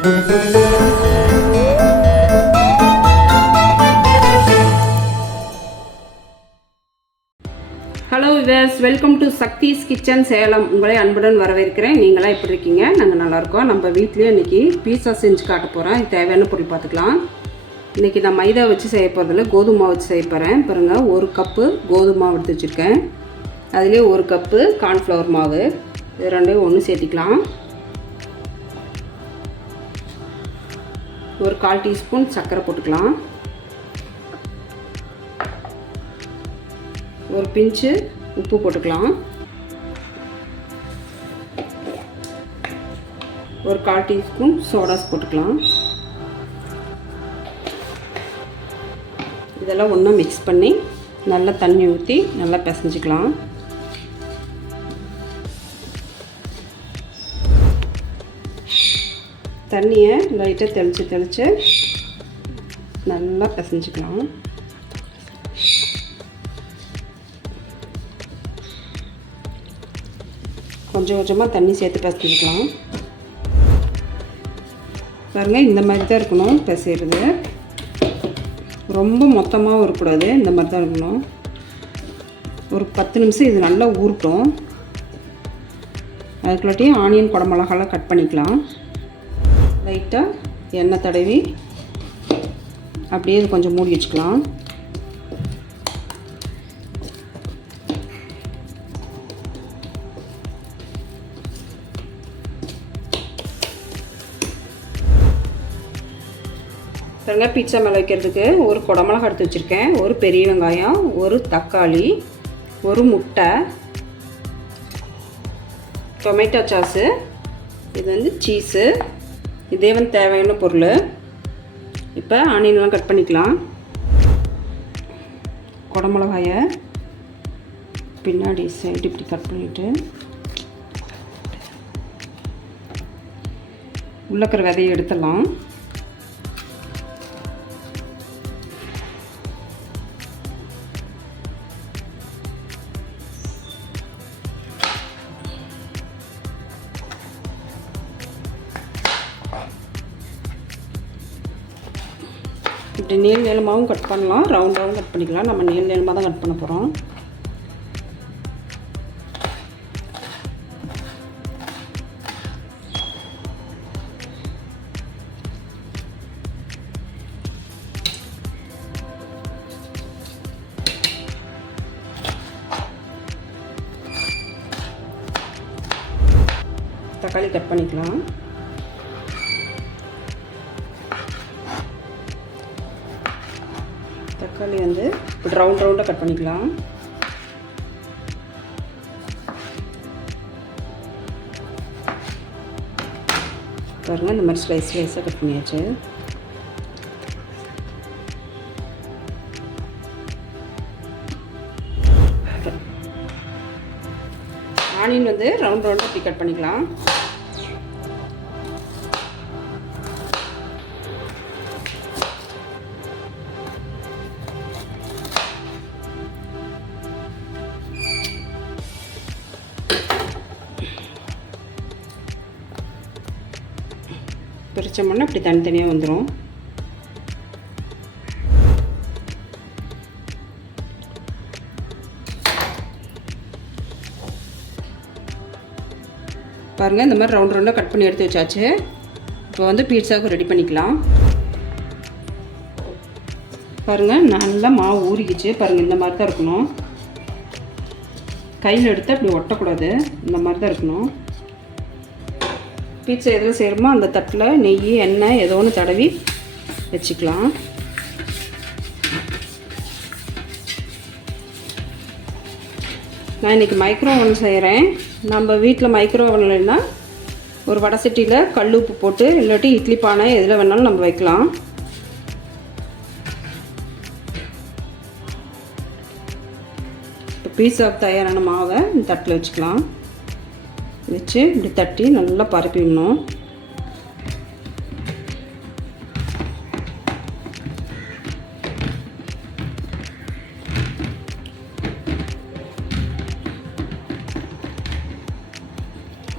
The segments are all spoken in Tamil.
Hello viewers welcome to Shakthi's kitchen Salem உங்களை அன்புடன் வரவேற்கிறேன். நீங்களாம் எப்படி இருக்கீங்க? நாங்கள் நல்லாயிருக்கோம் நம்ம வீட்லேயே இன்றைக்கி பீஸா செஞ்சு காட்ட போகிறோம் தேவையான பொருள் பார்த்துக்கலாம். இன்றைக்கி நான் மைதா வச்சு செய்ய போகிறதில்ல கோதுமை மாவு வச்சு செய்ய போகிறேன் பாருங்க ஒரு கப்பு கோதுமை மாவு எடுத்து வச்சுருக்கேன். அதுலேயே ஒரு கப்பு கார்ன்ஃப்ளவர் மாவு. இது ரெண்டையும் ஒன்று சேர்த்திக்கலாம். ஒரு கால் டீஸ்பூன் சர்க்கரை போட்டுக்கலாம். ஒரு பிஞ்சு உப்பு போட்டுக்கலாம். ஒரு கால் டீஸ்பூன் சோடாஸ் போட்டுக்கலாம். இதெல்லாம் ஒன்றா மிக்ஸ் பண்ணி நல்லா தண்ணி ஊற்றி நல்லா பிசைஞ்சிக்கலாம். தண்ணியை லைட்டாக தெளித்து தெளித்து நல்லா பிசைஞ்சிக்கலாம். கொஞ்சம் கொஞ்சமாக தண்ணி சேர்த்து பிசைஞ்சிக்கலாம். பாருங்கள் இந்த மாதிரி தான் இருக்கணும் பிசைறது ரொம்ப மொத்தமாகவும் இருக்கக்கூடாது இந்த மாதிரி தான் இருக்கணும். ஒரு பத்து நிமிஷம் இது நல்லா ஊறட்டும். அதுக்குள்ளாட்டியும் ஆனியன் குடமிளகாலாம் கட் பண்ணிக்கலாம். லைட்டாக எண்ணெய் தடவி அப்படியே இது கொஞ்சம் மூடி வச்சுக்கலாம். பாருங்க பீட்சா மேலே வைக்கிறதுக்கு ஒரு குடமிளகா எடுத்து வச்சுருக்கேன். ஒரு பெரிய வெங்காயம் ஒரு தக்காளி ஒரு முட்டை டொமேட்டோ சாஸு இது வந்து சீஸு இதே வந்து தேவையான பொருள். இப்போ ஆனியன்லாம் கட் பண்ணிக்கலாம். குடமிளகாயை பின்னாடி சைடு இப்படி கட் பண்ணிவிட்டு உள்ளக்கிற விதையை எடுத்துடலாம். இப்படி நீள் நீளமாகவும் கட் பண்ணலாம். ரவுண்டாகவும் கட் பண்ணிக்கலாம். நம்ம நீள் நீளமாக தான் கட் பண்ண போகிறோம் தக்காளி கட் பண்ணிக்கலாம். தக்காளி வந்து இப்போ ரவுண்ட் ரவுண்டாக கட் பண்ணிக்கலாம். பாருங்கள் இந்த மாதிரி ஸ்லைஸ் ஸ்லைஸாக கட் பண்ணியாச்சு. ஆனியன் வந்து ரவுண்ட் ரவுண்டாக இப்படி கட் பண்ணிக்கலாம். பிரித்தோம்னா இப்படி தனித்தனியாக வந்துடும் பாருங்கள் இந்த மாதிரி ரவுண்ட் ரவுண்டாக கட் பண்ணி எடுத்து வச்சாச்சு. இப்போ வந்து பீட்சாவுக்கு ரெடி பண்ணிக்கலாம். பாருங்கள் நல்லா மாவு ஊறிக்கிச்சு. பாருங்கள் இந்த மாதிரி தான் இருக்கணும். கையில் எடுத்து அப்படி ஒட்டக்கூடாது. இந்த மாதிரி தான் இருக்கணும். பீட்சா எதில் செய்கிறோமோ அந்த தட்டில் நெய் எண்ணெய் ஏதோ ஒன்று தடவி வச்சுக்கலாம். நான் இன்றைக்கி மைக்ரோ ஓவன் செய்கிறேன் நம்ம வீட்டில் மைக்ரோ ஓவன் இல்லைன்னா ஒரு வடை சட்டியில் கல் உப்பு போட்டு இல்லாட்டி இட்லி பானை எதில் வேணாலும் நம்ம வைக்கலாம். இப்போ பீஸாவுக்கு தயாரான மாவை இந்த தட்டில் வச்சுக்கலாம். வச்சு இப்படி தட்டி நல்லா பரப்பி விடணும்.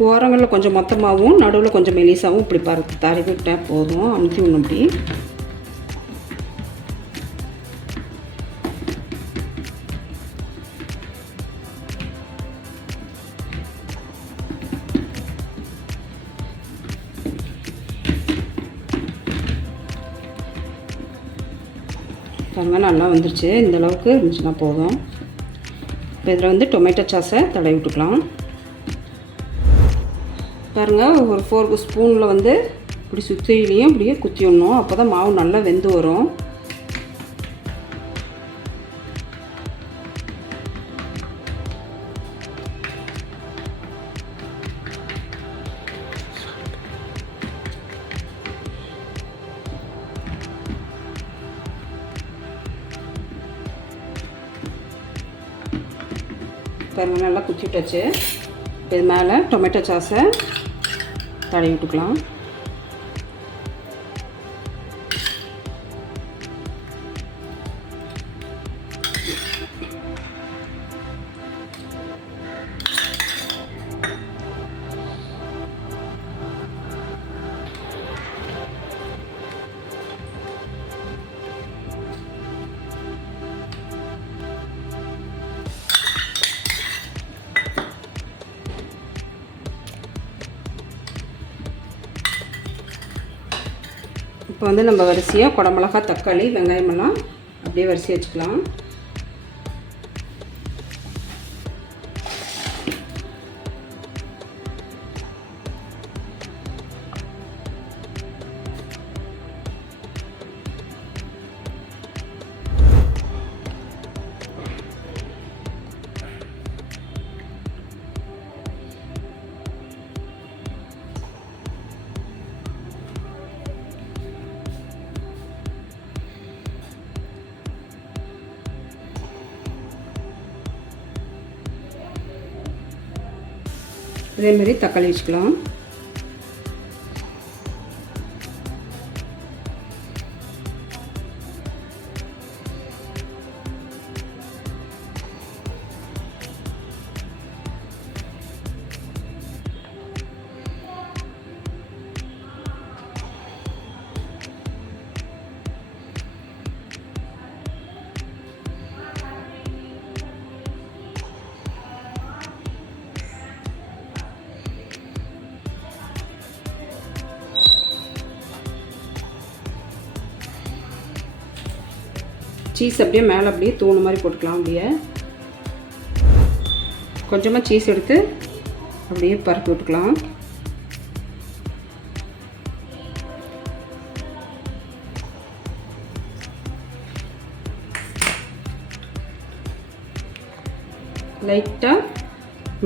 ஓரங்களில் கொஞ்சம் மொத்தமாகவும் நடுவில் கொஞ்சம் மெலிசாகவும் இப்படி பறத்து தடவிட்டால் போதும். அமுத்தி விடணும் இப்படி. பாருங்க நல்லா வந்துருச்சு. இந்த அளவுக்கு இருந்துச்சுன்னா போதும் இப்போ இதில் வந்து டொமேட்டோ சாஸை தடவி விட்டுக்கலாம். பாருங்கள் ஒரு ஃபோர் ஸ்பூனில் வந்து இப்படி சுற்றிலையும் இப்படியே குத்தி விடணும். அப்போ தான் மாவு நல்லா வெந்து வரும். பாருங்க நல்லா குத்திட்டாச்சு. இது மேலே டொமேட்டோ சாஸை தடவி விட்டுக்கலாம். இப்போ வந்து நம்ம வரிசையாக குடமிளகா தக்காளி வெங்காயமெல்லாம் அப்படியே வரிசையாக வச்சுக்கலாம். இதேமாரி தக்காளி வச்சுக்கலாம். சீஸ் அப்படியே மேலே அப்படியே தூணு மாதிரி போட்டுக்கலாம் அப்படியே. கொஞ்சமாக சீஸ் எடுத்து அப்படியே பரப்பி விட்டுக்கலாம். லைட்டாக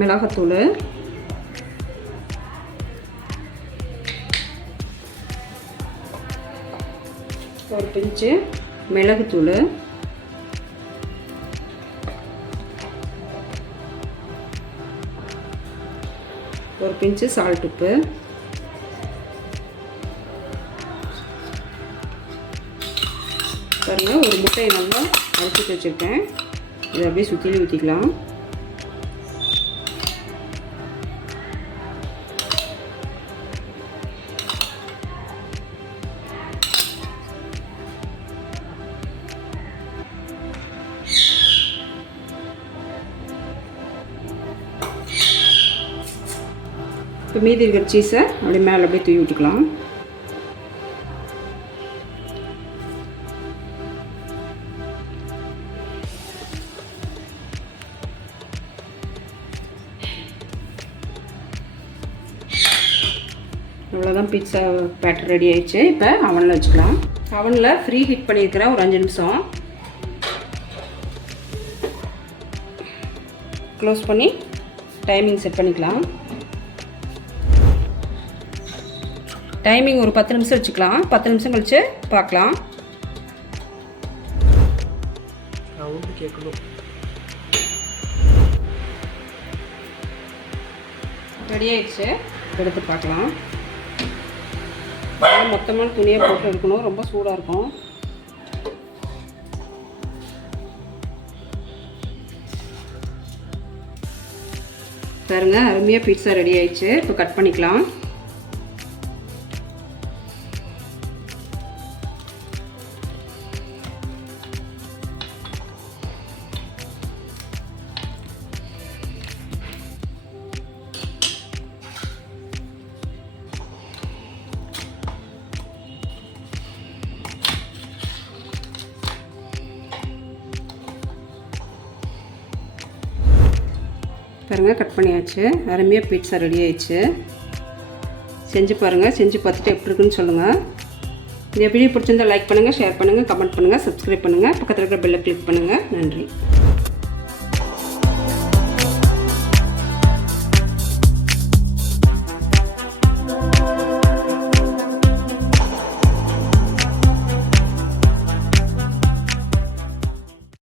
மிளகாத்தூள். ஒரு பிஞ்சு மிளகுத்தூள். பிஞ்சு சால்ட் உப்பு. பாருங்க ஒரு முட்டையை நல்லா அரைச்சிட்டு வச்சுருக்கேன். இதை அப்படியே சுற்றிலும் ஊற்றிக்கலாம் இப்போ மீதி இருக்கிற சீஸை அப்படியே மேலே அப்படியே தூவி விட்டுக்கலாம். அவ்வளோதான் பீட்சா பேட்டர் ரெடி ஆயிடுச்சு. இப்போ அவனில் வச்சுக்கலாம். அவனில் ஃப்ரீ ஹீட் பண்ணியிருக்கிறேன் ஒரு அஞ்சு நிமிஷம். க்ளோஸ் பண்ணி டைமிங் செட் பண்ணிக்கலாம். டைமிங் ஒரு பத்து நிமிஷம் வச்சுக்கலாம். பத்து நிமிஷம் கழிச்சு பார்க்கலாம். சவுண்டு கேட்கணும். ரெடி ஆயிடுச்சு. எடுத்து பார்க்கலாம். மொத்தமான துணியை போட்டு எடுக்கணும். ரொம்ப சூடாக இருக்கும். பாருங்க அருமையாக பீட்சா ரெடி ஆயிடுச்சு. இப்போ கட் பண்ணிக்கலாம். பாருங்கள் கட் பண்ணியாச்சு. அருமையாக பீட்ஸா ரெடி ஆயிடுச்சு. செஞ்சு பாருங்கள் செஞ்சு பார்த்துட்டு எப்படி இருக்குன்னு சொல்லுங்கள் இந்த வீடியோ பிடிச்சிருந்தா லைக் பண்ணுங்கள் ஷேர் பண்ணுங்கள் கமெண்ட் பண்ணுங்கள் சப்ஸ்கிரைப் பண்ணுங்கள் பக்கத்தில் இருக்கிற பெல்லை கிளிக் பண்ணுங்கள் நன்றி.